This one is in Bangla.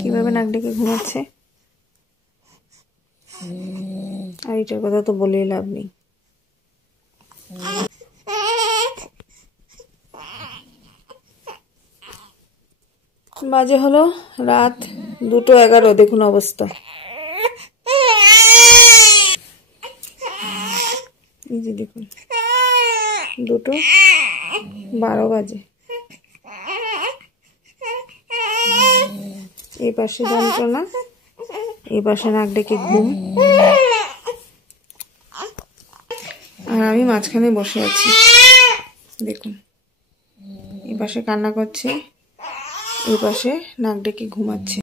কিভাবে নাক ডেকে ঘুমাচ্ছে। আর এটার কথা তো বলেই লাভ নেই। বাজে হলো রাত 2:11। দেখুন অবস্থা, এই যে দেখুন 2:12 বাজে। এই পাশে যন্ত্রণা, এই পাশে নাক ডেকে ঘুম, আর আমি মাঝখানে বসে আছি। দেখুন এই পাশে কান্না করছে, এই পাশে নাক ডেকে ঘুমাচ্ছে।